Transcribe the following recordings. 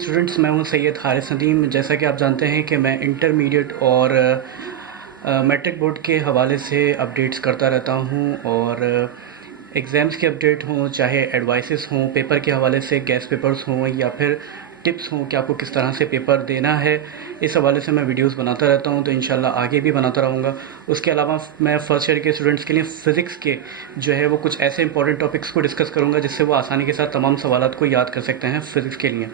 Students, मैं हूं सैयद हारिस नदीम। जैसा कि आप जानते हैं कि मैं इंटरमीडिएट और मैट्रिक बोर्ड के हवाले से अपडेट्स करता रहता हूं, और एग्ज़ाम्स के अपडेट हों, चाहे एडवाइसेस हों, पेपर के हवाले से गेस्ट पेपर्स हों, या फिर टिप्स हों कि आपको किस तरह से पेपर देना है, इस हवाले से मैं वीडियोस बनाता रहता हूं। तो इंशाल्लाह आगे भी बनाता रहूँगा। उसके अलावा मैं फ़र्स्ट ईयर के स्टूडेंट्स के लिए फ़िज़िक्स के जो है वो कुछ ऐसे इंपॉर्टेंट टॉपिक्स को डिस्कस करूँगा जिससे वो आसानी के साथ तमाम सवालात को याद कर सकते हैं फ़िज़िक्स के लिए।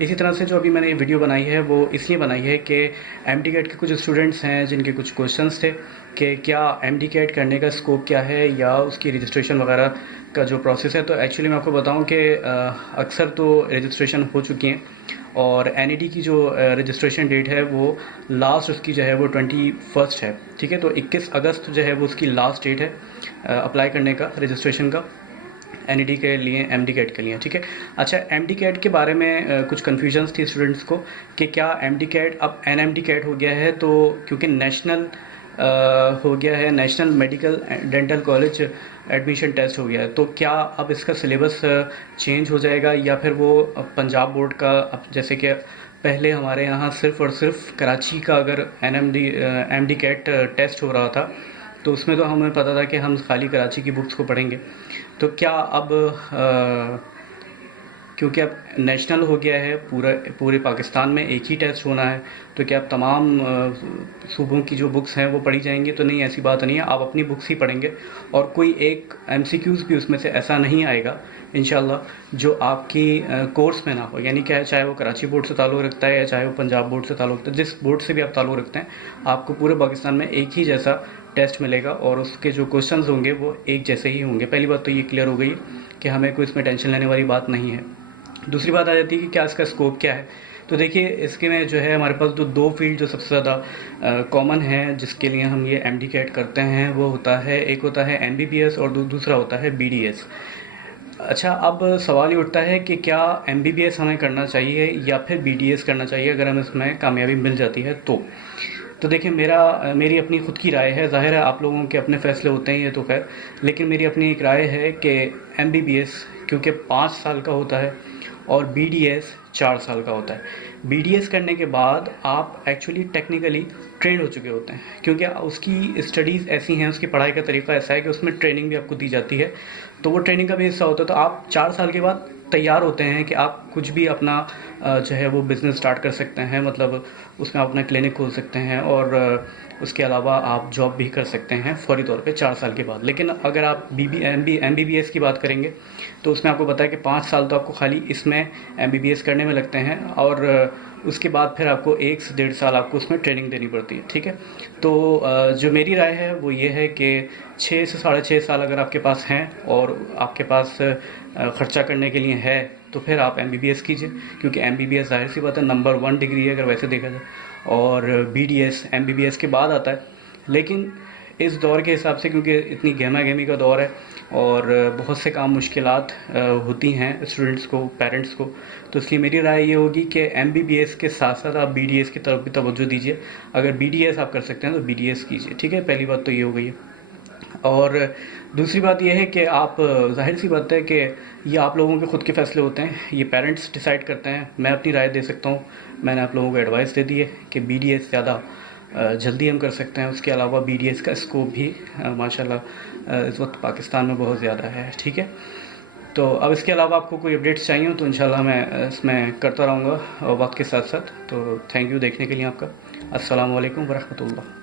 इसी तरह से जो अभी मैंने ये वीडियो बनाई है वो इसलिए बनाई है कि एमडी-कैट के कुछ स्टूडेंट्स हैं जिनके कुछ क्वेश्चंस थे कि क्या एमडी-कैट करने का स्कोप क्या है, या उसकी रजिस्ट्रेशन वगैरह का जो प्रोसेस है। तो एक्चुअली मैं आपको बताऊं कि अक्सर तो रजिस्ट्रेशन हो चुकी हैं, और एनईडी की जो रजिस्ट्रेशन डेट है वो लास्ट उसकी जो है वो 21 है। ठीक है, तो 21 अगस्त जो है वो उसकी लास्ट डेट है अप्लाई करने का, रजिस्ट्रेशन का, एनईडी के लिए, एमडी-कैट के लिए। ठीक है। अच्छा, एमडी-कैट के बारे में कुछ कन्फ्यूजन्स थी स्टूडेंट्स को कि क्या एमडी-कैट अब एनएमडी-कैट हो गया है, तो क्योंकि नेशनल हो गया है, national medical dental college admission test हो गया है, तो क्या अब इसका सिलेबस चेंज हो जाएगा, या फिर वो पंजाब बोर्ड का, अब जैसे कि पहले हमारे यहाँ सिर्फ और सिर्फ कराची का अगर एमडी-कैट टेस्ट हो रहा था तो उसमें तो हमें पता था कि हम खाली कराची की बुक्स को पढ़ेंगे। तो क्या अब क्योंकि अब नेशनल हो गया है, पूरे पाकिस्तान में एक ही टेस्ट होना है, तो क्या अब तमाम सूबों की जो बुक्स हैं वो पढ़ी जाएंगी? तो नहीं, ऐसी बात नहीं है। आप अपनी बुक्स ही पढ़ेंगे, और कोई एक एमसीक्यूज़ भी उसमें से ऐसा नहीं आएगा इंशाल्लाह जो आपकी कोर्स में ना हो। यानी क्या है, चाहे वो कराची बोर्ड से ताल्लुक़ रखता है या चाहे वो पंजाब बोर्ड से ताल्लुक़ रखता है, जिस बोर्ड से भी आप ताल्लुक़ रखते हैं, आपको पूरे पाकिस्तान में एक ही जैसा टेस्ट मिलेगा, और उसके जो क्वेश्चंस होंगे वो एक जैसे ही होंगे। पहली बात तो ये क्लियर हो गई कि हमें कोई इसमें टेंशन लेने वाली बात नहीं है। दूसरी बात आ जाती है कि क्या इसका स्कोप क्या है। तो देखिए, इसके में जो है हमारे पास जो दो फील्ड जो सबसे ज़्यादा कॉमन है जिसके लिए हम ये एमडी-कैट करते हैं, वो होता है, एक होता है एमबीबीएस और दूसरा होता है बीडीएस। अच्छा, अब सवाल ये उठता है कि क्या एमबीबीएस हमें करना चाहिए या फिर बीडीएस करना चाहिए अगर हमें इसमें कामयाबी मिल जाती है तो देखिए, मेरी अपनी ख़ुद की राय है। ज़ाहिर है आप लोगों के अपने फ़ैसले होते हैं, ये तो खैर, लेकिन मेरी अपनी एक राय है कि एमबीबीएस क्योंकि 5 साल का होता है और बीडीएस 4 साल का होता है। बीडीएस करने के बाद आप एक्चुअली टेक्निकली ट्रेंड हो चुके होते हैं, क्योंकि उसकी स्टडीज़ ऐसी हैं, उसकी पढ़ाई का तरीका ऐसा है कि उसमें ट्रेनिंग भी आपको दी जाती है, तो वो ट्रेनिंग का भी हिस्सा होता है। तो आप 4 साल के बाद तैयार होते हैं कि आप कुछ भी अपना जो है वो बिज़नेस स्टार्ट कर सकते हैं, मतलब उसमें आप अपना क्लिनिक खोल सकते हैं, और उसके अलावा आप जॉब भी कर सकते हैं फौरी तौर पे 4 साल के बाद। लेकिन अगर आप एमबीबीएस की बात करेंगे तो उसमें आपको पता है कि 5 साल तो आपको खाली इसमें एमबीबीएस करने में लगते हैं, और उसके बाद फिर आपको 1 से 1.5 साल आपको उसमें ट्रेनिंग देनी पड़ती है। ठीक है, तो जो मेरी राय है वो ये है कि 6 से 6.5 साल अगर आपके पास हैं और आपके पास ख़र्चा करने के लिए है, तो फिर आप एमबीबीएस कीजिए, क्योंकि एमबीबीएस ज़ाहिर सी बात है नंबर 1 डिग्री है अगर वैसे देखा जाए, और बीडीएस एमबीबीएस के बाद आता है। लेकिन इस दौर के हिसाब से, क्योंकि इतनी गहमा-गहमी का दौर है और बहुत से काम मुश्किलात होती हैं स्टूडेंट्स को, पेरेंट्स को, तो इसलिए मेरी राय ये होगी कि एमबीबीएस के साथ-साथ आप बीडीएस की तरफ भी तवज्जो दीजिए। अगर बीडीएस आप कर सकते हैं तो बीडीएस कीजिए। ठीक है, पहली बात तो ये हो गई है। और दूसरी बात यह है कि आप, ज़ाहिर सी बात है कि ये आप लोगों के ख़ुद के फ़ैसले होते हैं, ये पेरेंट्स डिसाइड करते हैं। मैं अपनी राय दे सकता हूँ, मैंने आप लोगों को एडवाइस दे दी है कि बीडीएस ज़्यादा जल्दी हम कर सकते हैं। उसके अलावा बीडीएस का स्कोप भी माशाल्लाह इस वक्त पाकिस्तान में बहुत ज़्यादा है। ठीक है, तो अब इसके अलावा आपको कोई अपडेट्स चाहिए हो तो इंशाल्लाह मैं इसमें करता रहूँगा वक्त के साथ साथ। तो थैंक यू देखने के लिए आपका। अस्सलामु अलैकुम वरहमतुल्लाह।